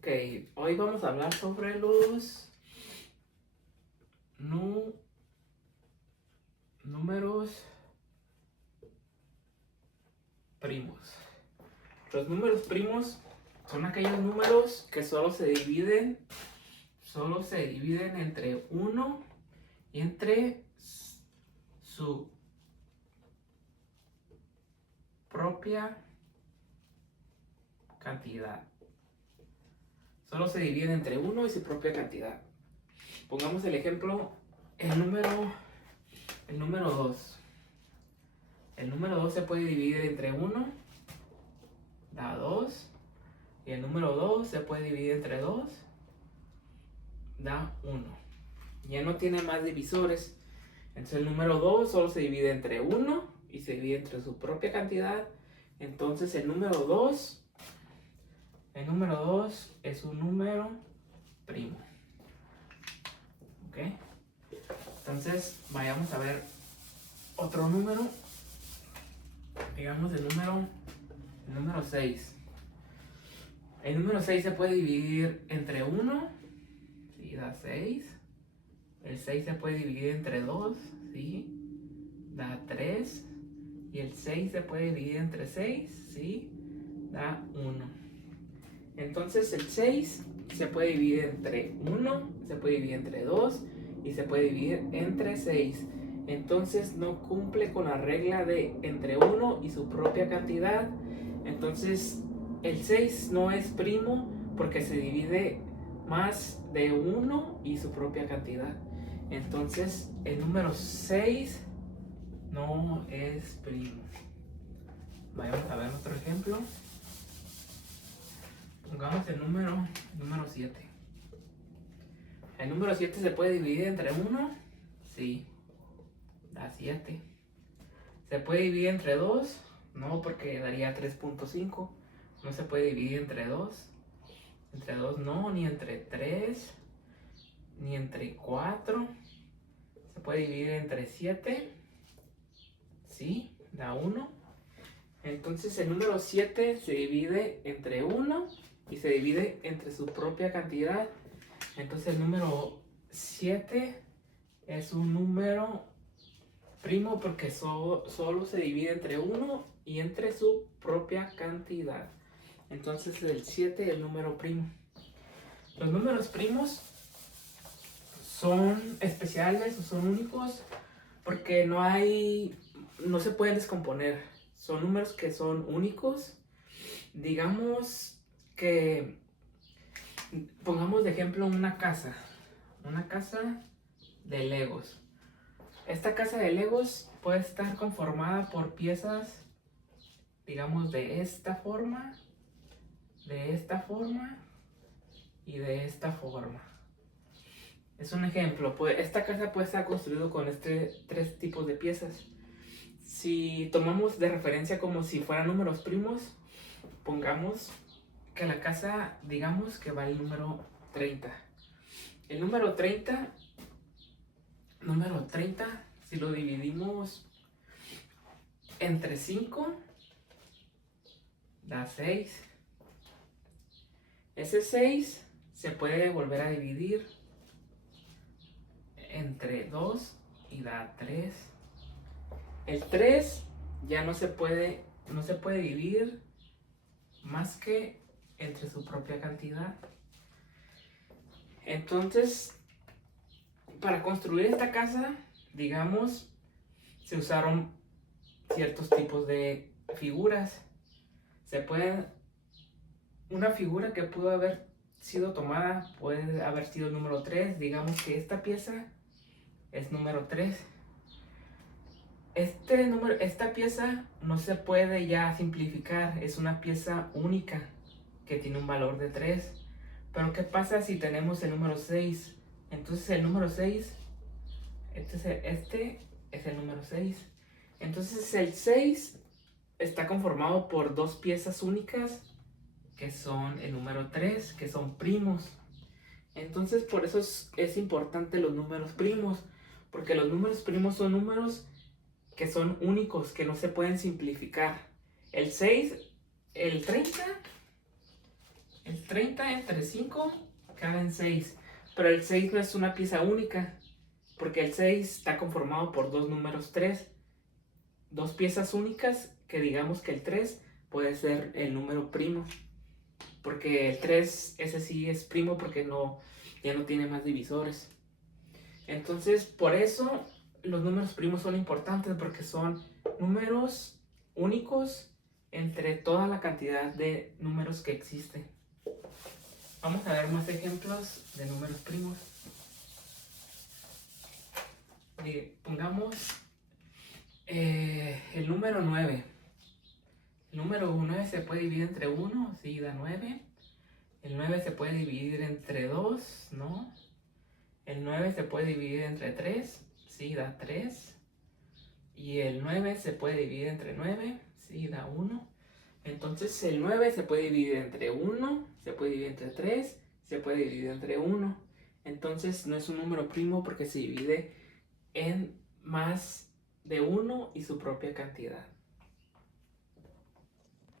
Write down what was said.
Ok, hoy vamos a hablar sobre los números primos. Los números primos son aquellos números que solo se dividen entre 1 y entre su propia cantidad. Solo se divide entre 1 y su propia cantidad. Pongamos el ejemplo, el número 2. El número 2 se puede dividir entre 1, da 2. Y el número 2 se puede dividir entre 2, da 1. Ya no tiene más divisores. Entonces el número 2 solo se divide entre 1 y se divide entre su propia cantidad. Entonces el número 2 es un número primo. ¿Ok? Entonces vayamos a ver otro número. Digamos el número 6. El número 6 se puede dividir entre 1, ¿sí? Da 6. El 6 se puede dividir entre 2, ¿sí? Da 3. Y el 6 se puede dividir entre 6, ¿sí? Da 1. Entonces el 6 se puede dividir entre 1, se puede dividir entre 2 y se puede dividir entre 6. Entonces no cumple con la regla de entre 1 y su propia cantidad. Entonces el 6 no es primo porque se divide más de 1 y su propia cantidad. Entonces el número 6 no es primo. Vayamos a ver otro ejemplo. Pongamos el número 7. El número 7 se puede dividir entre 1, sí, da 7. ¿Se puede dividir entre 2? No, porque daría 3.5. No se puede dividir entre 2. Entre 2 no, ni entre 3, ni entre 4. Se puede dividir entre 7, sí, da 1. Entonces el número 7 se divide entre 1 y se divide entre su propia cantidad. Entonces el número 7 es un número primo porque solo se divide entre 1 y entre su propia cantidad. Entonces el 7 es el número primo. Los números primos son especiales o son únicos porque no se pueden descomponer. Son números que son únicos. Digamos que pongamos de ejemplo una casa de Legos. Esta casa de Legos puede estar conformada por piezas, digamos, de esta forma y de esta forma. Es un ejemplo. Esta casa puede estar construida con tres tipos de piezas. Si tomamos de referencia como si fueran números primos, pongamos que la casa, digamos que va el número 30. El número 30, si lo dividimos entre 5, da 6. Ese 6 se puede volver a dividir entre 2 y da 3. El 3 ya no se puede dividir más que entre su propia cantidad. Entonces, para construir esta casa, digamos, se usaron ciertos tipos de figuras. Una figura que pudo haber sido tomada puede haber sido el número 3. Digamos que esta pieza es número 3. Esta pieza no se puede ya simplificar, es una pieza única que tiene un valor de 3. Pero ¿qué pasa si tenemos el número 6? Entonces el número 6, este es el número 6. Entonces el 6 está conformado por dos piezas únicas que son el número 3, que son primos. Entonces por eso es importante los números primos, porque los números primos son números que son únicos, que no se pueden simplificar. El 6, el 30 El 30 entre 5 caben 6. Pero el 6 no es una pieza única. Porque el 6 está conformado por dos números 3. Dos piezas únicas que digamos que el 3 puede ser el número primo. Porque el 3, ese sí es primo porque ya no tiene más divisores. Entonces, por eso los números primos son importantes porque son números únicos entre toda la cantidad de números que existen. Vamos a ver más ejemplos de números primos. Pongamos el número 9. El número 9 se puede dividir entre 1, sí, da 9. El 9 se puede dividir entre 2, ¿no? El 9 se puede dividir entre 3, sí, da 3. Y el 9 se puede dividir entre 9, sí, da 1. Entonces el 9 se puede dividir entre 1, se puede dividir entre 3, se puede dividir entre 1. Entonces no es un número primo porque se divide en más de 1 y su propia cantidad.